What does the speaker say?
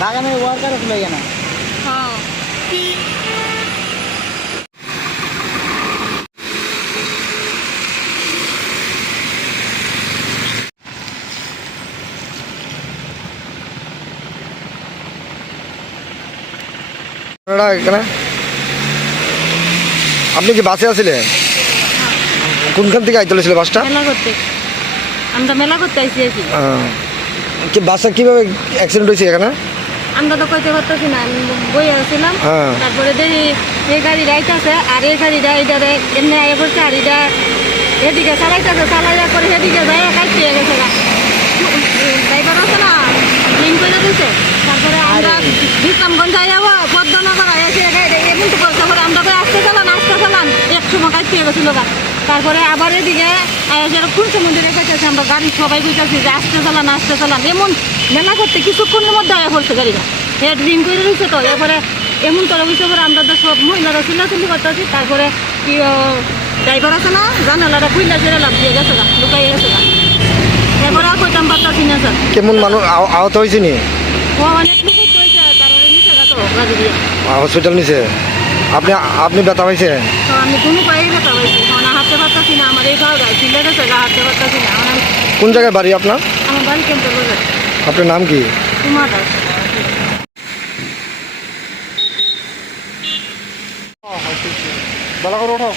বাগানের ওয়ার্কার খুলে না হ্যাঁ। এখানে? আপনি কি বাসে আসছিলেন কোনখান থেকে আইতে ছিল বাসটা? মেলা করতে। আমরা মেলা করতে আইসি কি বাসটা কীভাবে অ্যাক্সিডেন্ট হয়েছে এখানে? আমরা তো কইতে পারতেছি না আমি বই আসছিলাম হ্যাঁ। তারপরে দেখি এই গাড়ি রাইতেছে আর এই গাড়িটা এইটারে এমনি আগে পড়ছে আর এটা এদিকে চালাইতেছে চালাইয়া করে সেদিকে যাই কাটিয়ে গেছে ড্রাইভার আছে না লিঙ্ক করে দিছে। তারপরে আমরা বিশ্রামগঞ্জ যাই যাব পদ্মনগর এসে এমন তো পরে আমরা কই আসতে চালান আসতে চালান এক সময় কাটিয়ে গেছিল গা। তারপরে আবার এদিকে যেন কোন সমুদ্রে গেছে আমরা গাড়ি সবাই বুঝাচ্ছি যে আসতে চালান আসতে চালান। এমন মেলা করতে কিছুক্ষণের মধ্যে আয়া পড়ছে গাড়িটা। হেড রিং করে রয়েছে তো এরপরে এমন করে বুঝতে পারে আমরা তো সব মহিলারা চিল্লাচিল্লি করতেছি। তারপরে কি ড্রাইভার আছে না জানালাটা খুললা লাভ দিয়ে গেছে গা লুকাই গেছে গা। এরপরে আর কইতাম পারতাছি না স্যার। কেমন মানুষ আহ- আহত হয়েছে নি? ও অনেক তারপরে নিচে গা গাড়ি দিয়ে। হসপিটাল নিছে আপনি আপনি ব্যথা পাইছেন? তো আমি কোনো পাই কথা পাইছি। মানে হাঁটতে পারতাছি না আমার এই ভাগ গায়ে চিল্লা গেছে গা হাঁটতে পারতাছি না। আমার কোন জায়গায় বাড়ি আপনার? আমার বাড়ি কেমন বাজার। আপনার নাম কি? তোমার দাও বেলা করে ওঠো।